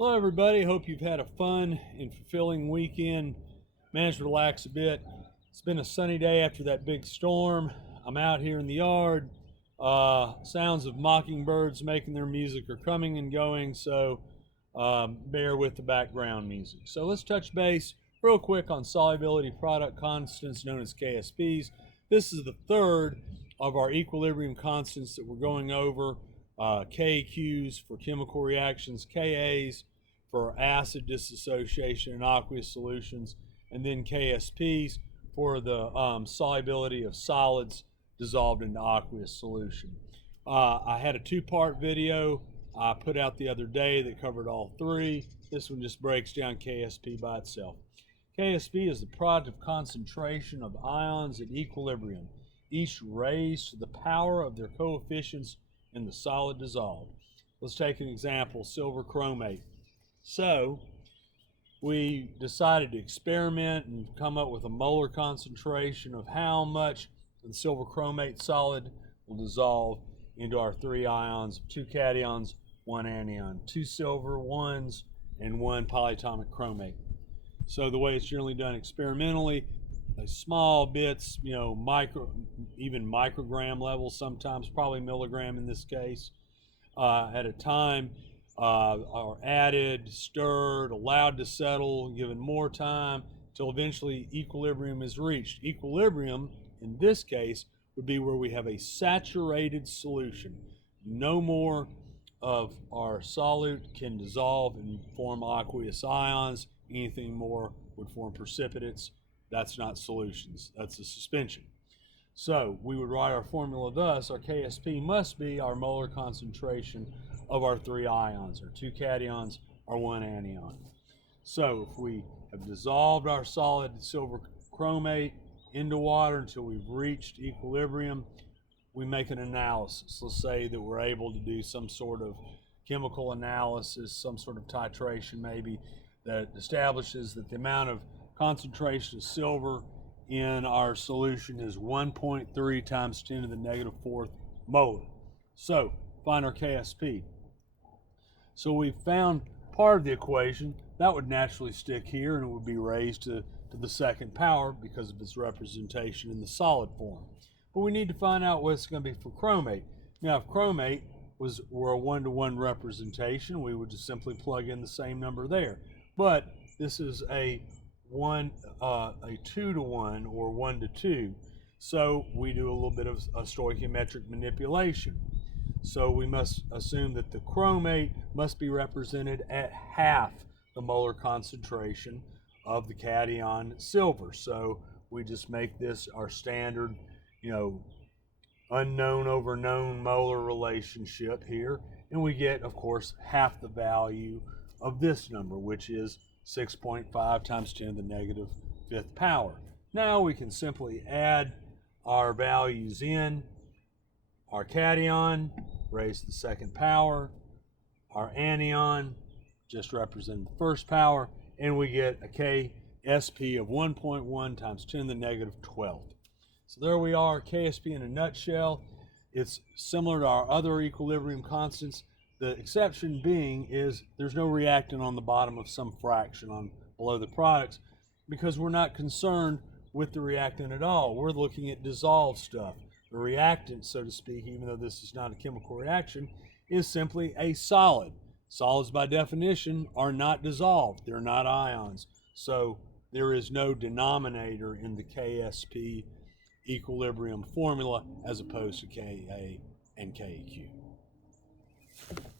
Hello, everybody. Hope you've had a fun and fulfilling weekend. Managed to relax a bit. It's been a sunny day after that big storm. I'm out here in the yard. Sounds of mockingbirds making their music are coming and going, so bear with the background music. So let's touch base real quick on solubility product constants known as KSPs. This is the third of our equilibrium constants that we're going over. KQs for chemical reactions, KAs for acid dissociation in aqueous solutions, and then KSPs for the solubility of solids dissolved into aqueous solution. I had a two-part video I put out the other day that covered all three. This one just breaks down KSP by itself. KSP is the product of concentration of ions at equilibrium, each raised to the power of their coefficients in the solid dissolved. Let's take an example, silver chromate. So we decided to experiment and come up with a molar concentration of how much the silver chromate solid will dissolve into our three ions of two cations, one anion, two silver ones, and one polyatomic chromate. So the way it's generally done experimentally, small bits, even microgram levels sometimes, probably milligram in this case, at a time, are added, stirred, allowed to settle, given more time, till eventually equilibrium is reached. Equilibrium, in this case, would be where we have a saturated solution. No more of our solute can dissolve and form aqueous ions. Anything more would form precipitates. That's not solutions, that's a suspension. So we would write our formula thus: our KSP must be our molar concentration of our three ions, our two cations, our one anion. So if we have dissolved our solid silver chromate into water until we've reached equilibrium, we make an analysis. Let's say that we're able to do some sort of chemical analysis, some sort of titration maybe, that establishes that the amount of concentration of silver in our solution is 1.3 times 10 to the negative fourth molar. So find our KSP. So we've found part of the equation that would naturally stick here, and it would be raised to the second power because of its representation in the solid form. But we need to find out what it's going to be for chromate. Now, if chromate were a one-to-one representation, we would just simply plug in the same number there. But this is a 2-to-1 or 1-to-2, so we do a little bit of a stoichiometric manipulation. So we must assume that the chromate must be represented at half the molar concentration of the cation silver. So we just make this our standard, unknown over known molar relationship here, and we get, of course, half the value of this number, which is 6.5 times 10 to the negative fifth power. Now we can simply add our values in. Our cation raised to the second power, our anion just representing the first power, and we get a KSP of 1.1 times 10 to the negative 12th. So there we are, KSP in a nutshell. It's similar to our other equilibrium constants. The exception being is there's no reactant on the bottom of some fraction on below the products, because we're not concerned with the reactant at all. We're looking at dissolved stuff. The reactant, so to speak, even though this is not a chemical reaction, is simply a solid. Solids, by definition, are not dissolved. They're not ions. So there is no denominator in the KSP equilibrium formula as opposed to Ka and Kq.